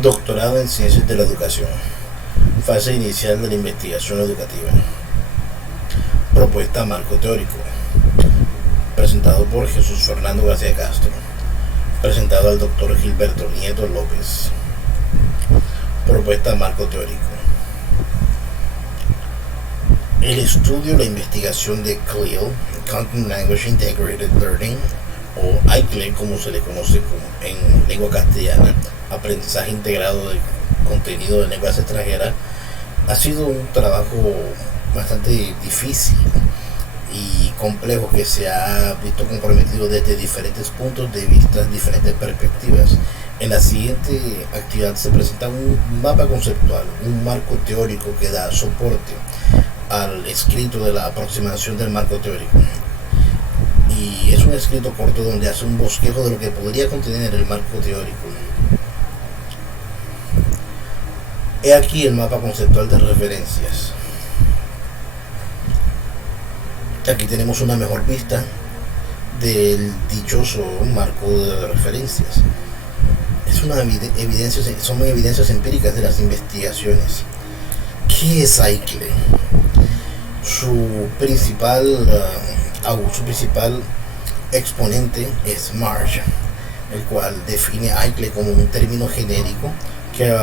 Doctorado en Ciencias de la Educación. Fase inicial de la investigación educativa. Propuesta marco teórico. Presentado por Jesús Fernando García Castro. Presentado al doctor Gilberto Nieto López. Propuesta marco teórico. El estudio, la investigación de CLIL, Content Language Integrated Learning, o ICLE como se le conoce en lengua castellana, aprendizaje integrado de contenido de lenguas extranjeras, ha sido un trabajo bastante difícil y complejo que se ha visto comprometido desde diferentes puntos de vista, diferentes perspectivas. En la siguiente actividad se presenta un mapa conceptual, un marco teórico que da soporte al escrito de la aproximación del marco teórico. Y es un escrito corto donde hace un bosquejo de lo que podría contener el marco teórico. He aquí el mapa conceptual de referencias. Aquí tenemos una mejor vista del dichoso marco de referencias. Son evidencias empíricas de las investigaciones. ¿Qué es ICLE? Su principal exponente es Marsh, el cual define ICLE como un término genérico que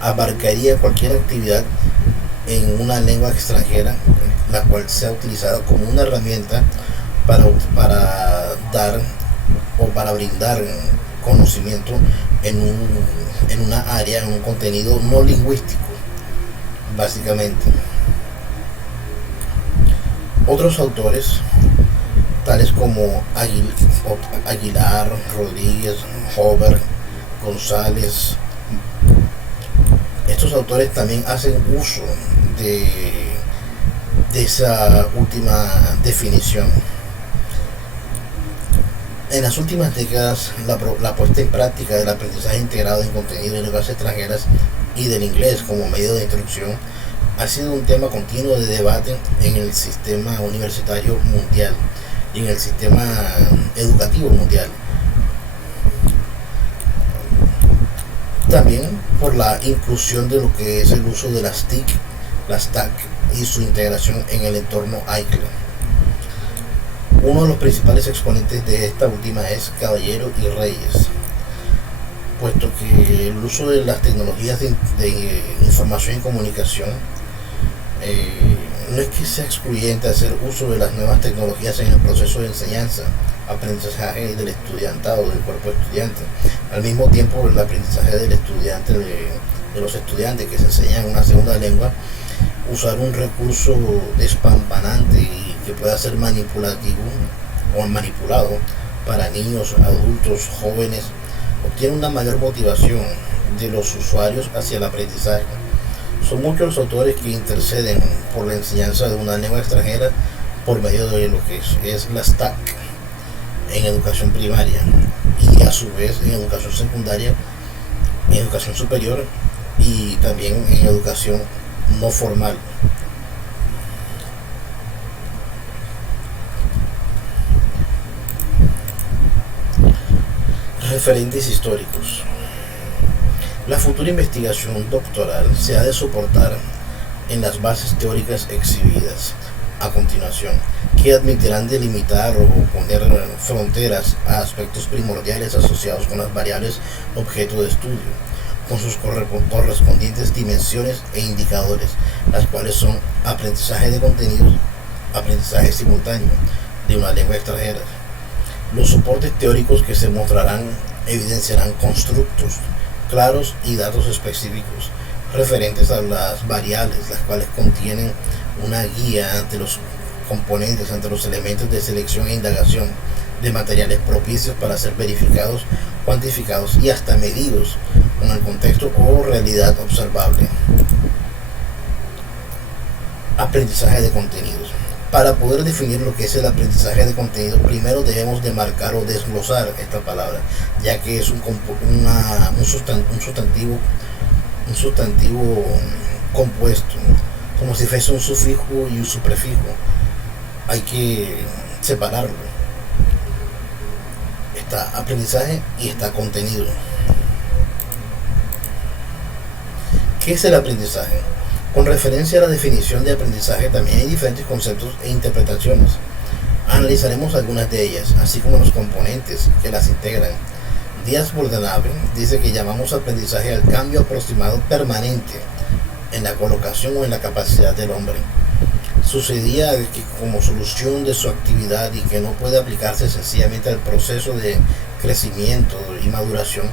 abarcaría cualquier actividad en una lengua extranjera, la cual sea utilizada como una herramienta para dar o para brindar conocimiento en una área, en un contenido no lingüístico, básicamente. Otros autores, tales como Aguilar, Rodríguez, Hover, González, estos autores también hacen uso de esa última definición. En las últimas décadas, la puesta en práctica del aprendizaje integrado en contenido de lenguas extranjeras y del inglés como medio de instrucción ha sido un tema continuo de debate en el sistema universitario mundial y en el sistema educativo mundial. También por la inclusión de lo que es el uso de las TIC, las TAC y su integración en el entorno ICLE. Uno de los principales exponentes de esta última es Caballero y Reyes, puesto que el uso de las tecnologías de información y comunicación no es que sea excluyente hacer uso de las nuevas tecnologías en el proceso de enseñanza, aprendizaje del estudiantado, del cuerpo estudiante. Al mismo tiempo, el aprendizaje del estudiante, de los estudiantes que se enseñan una segunda lengua, usar un recurso despampanante y que pueda ser manipulativo o manipulado para niños, adultos, jóvenes, obtiene una mayor motivación de los usuarios hacia el aprendizaje. Son muchos los autores que interceden por la enseñanza de una lengua extranjera por medio de lo que es las TAC en educación primaria y a su vez en educación secundaria, en educación superior y también en educación no formal. Referentes históricos. La futura investigación doctoral se ha de soportar en las bases teóricas exhibidas a continuación, que admitirán delimitar o poner fronteras a aspectos primordiales asociados con las variables objeto de estudio, con sus correspondientes dimensiones e indicadores, las cuales son aprendizaje de contenidos, aprendizaje simultáneo de una lengua extranjera. Los soportes teóricos que se mostrarán evidenciarán constructos claros y datos específicos referentes a las variables, las cuales contienen una guía ante los componentes, ante los elementos de selección e indagación de materiales propicios para ser verificados, cuantificados y hasta medidos con el contexto o realidad observable. Aprendizaje de contenidos. Para poder definir lo que es el aprendizaje de contenido, primero debemos de marcar o desglosar esta palabra, ya que es un sustantivo compuesto, como si fuese un sufijo y un suprefijo. Hay que separarlo. Está aprendizaje y está contenido. ¿Qué es el aprendizaje? Con referencia a la definición de aprendizaje también hay diferentes conceptos e interpretaciones. Analizaremos algunas de ellas, así como los componentes que las integran. Díaz Bordenave dice que llamamos aprendizaje al cambio aproximado permanente en la colocación o en la capacidad del hombre. Sucedía que como solución de su actividad y que no puede aplicarse sencillamente al proceso de crecimiento y maduración.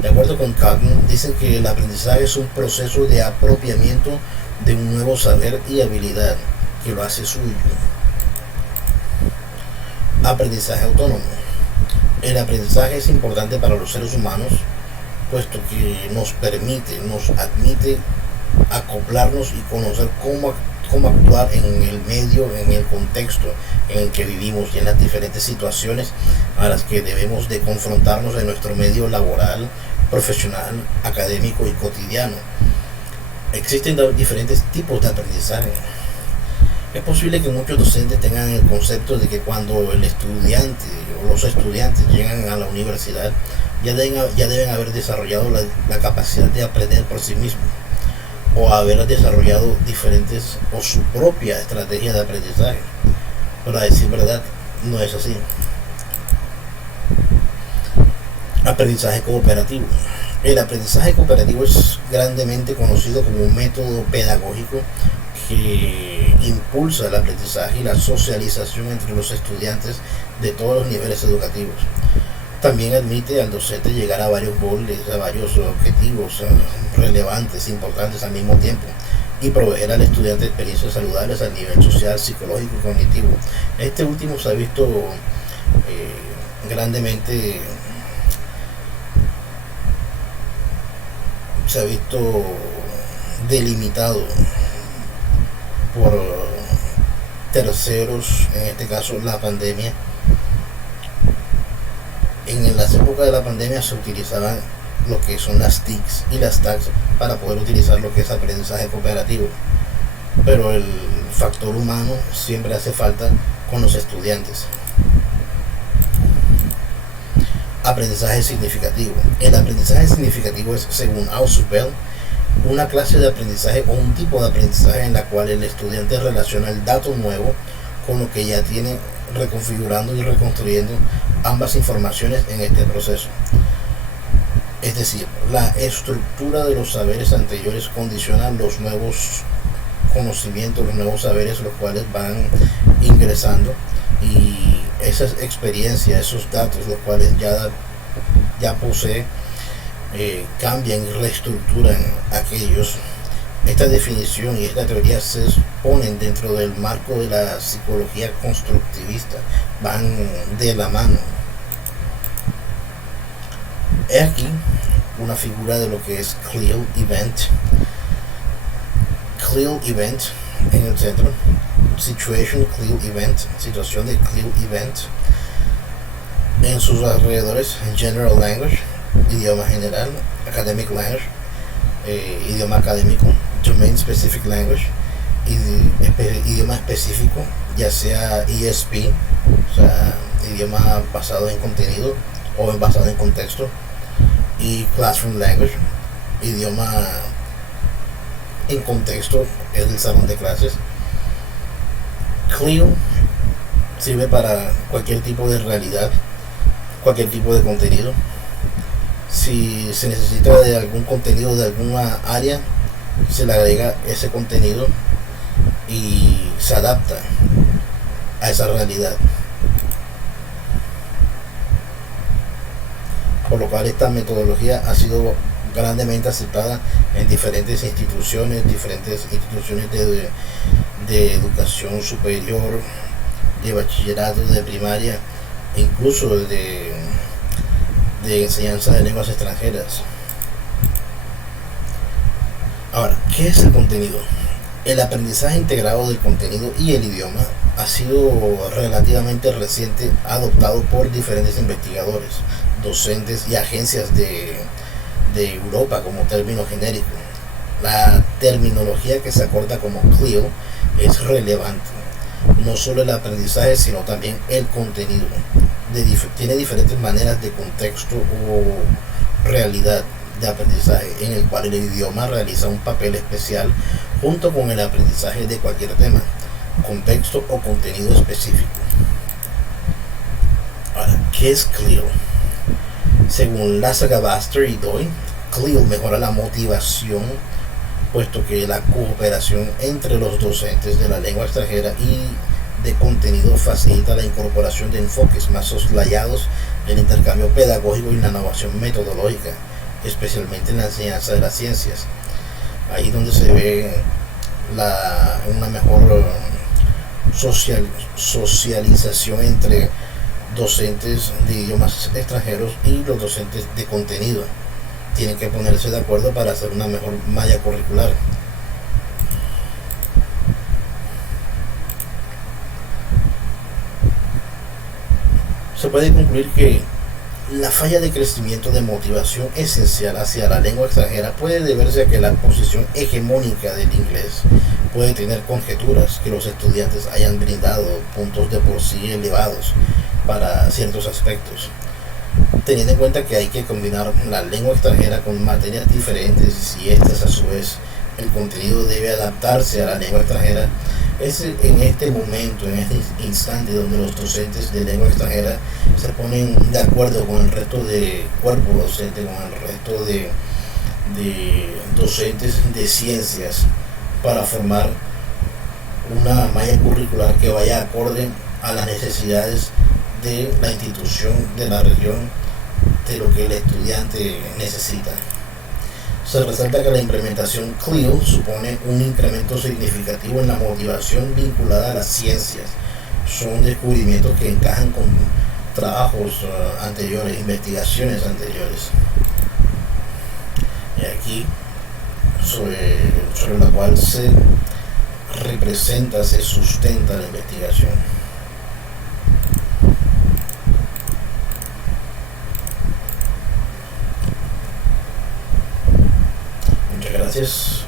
De acuerdo con Kahneman, dicen que el aprendizaje es un proceso de apropiamiento de un nuevo saber y habilidad que lo hace suyo. Aprendizaje autónomo. El aprendizaje es importante para los seres humanos, puesto que nos admite acoplarnos y conocer cómo actuar en el medio, en el contexto en el que vivimos y en las diferentes situaciones a las que debemos de confrontarnos en nuestro medio laboral, profesional, académico y cotidiano. Existen diferentes tipos de aprendizaje. Es posible que muchos docentes tengan el concepto de que cuando el estudiante o los estudiantes llegan a la universidad ya deben haber desarrollado la capacidad de aprender por sí mismos, o haber desarrollado diferentes o su propia estrategia de aprendizaje. Pero a decir verdad, no es así. Aprendizaje cooperativo. El aprendizaje cooperativo es grandemente conocido como un método pedagógico que impulsa el aprendizaje y la socialización entre los estudiantes de todos los niveles educativos. También admite al docente llegar a varios goles, a varios objetivos relevantes, importantes al mismo tiempo, y proveer al estudiante experiencias saludables a nivel social, psicológico y cognitivo. Este último se ha visto grandemente, delimitado por terceros, en este caso la pandemia. En las épocas de la pandemia se utilizaban lo que son las TICs y las TACs para poder utilizar lo que es aprendizaje cooperativo, pero el factor humano siempre hace falta con los estudiantes. Aprendizaje significativo. El aprendizaje significativo es, según Ausubel, una clase de aprendizaje o un tipo de aprendizaje en la cual el estudiante relaciona el dato nuevo con lo que ya tiene, reconfigurando y reconstruyendo ambas informaciones en este proceso. Es decir, la estructura de los saberes anteriores condiciona los nuevos conocimientos, los nuevos saberes, los cuales van ingresando, y esas experiencias, esos datos, los cuales ya posee, cambian y reestructuran aquellos. Esta definición y esta teoría se ponen dentro del marco de la psicología constructivista, van de la mano. He aquí una figura de lo que es CLEAL Event. CLEAL Event en el centro, Situation CLEAL Event, situación de CLEAL Event. En sus alrededores, General Language, idioma general, Academic Language, idioma académico, Domain Specific Language, idioma específico, ya sea ESP, o sea, idioma basado en contenido o basado en contexto, y Classroom Language, idioma en contexto, es el salón de clases. CLEAL sirve para cualquier tipo de realidad, cualquier tipo de contenido. Si se necesita de algún contenido de alguna área, se le agrega ese contenido y se adapta a esa realidad. Por lo cual esta metodología ha sido grandemente aceptada en diferentes instituciones de educación superior, de bachillerato, de primaria, e incluso de enseñanza de lenguas extranjeras. Ahora, ¿qué es el contenido? El aprendizaje integrado del contenido y el idioma ha sido relativamente reciente, adoptado por diferentes investigadores, docentes y agencias de Europa como término genérico. La terminología que se acorta como CLEAL es relevante. No solo el aprendizaje, sino también el contenido. Tiene diferentes maneras de contexto o realidad de aprendizaje en el cual el idioma realiza un papel especial junto con el aprendizaje de cualquier tema, contexto o contenido específico. Ahora, ¿qué es CLIL? Según Lassaga-Baster y Doi, CLIL mejora la motivación, puesto que la cooperación entre los docentes de la lengua extranjera y de contenido facilita la incorporación de enfoques más soslayados, el intercambio pedagógico y la innovación metodológica, especialmente en la enseñanza de las ciencias. Ahí donde se ve una mejor socialización entre docentes de idiomas extranjeros y los docentes de contenido. Tienen que ponerse de acuerdo para hacer una mejor malla curricular. Se puede concluir que la falla de crecimiento de motivación esencial hacia la lengua extranjera puede deberse a que la posición hegemónica del inglés puede tener conjeturas que los estudiantes hayan brindado puntos de por sí elevados para ciertos aspectos, teniendo en cuenta que hay que combinar la lengua extranjera con materias diferentes y estas a su vez el contenido debe adaptarse a la lengua extranjera. Es en este momento, en este instante donde los docentes de lengua extranjera se ponen de acuerdo con el resto de cuerpo docente, con el resto de docentes de ciencias para formar una malla curricular que vaya acorde a las necesidades de la institución, de la región, de lo que el estudiante necesita. Se resalta que la implementación CLIL supone un incremento significativo en la motivación vinculada a las ciencias. Son descubrimientos que encajan con trabajos anteriores, investigaciones anteriores. Y aquí, sobre la cual se representa, se sustenta la investigación. Muchas gracias.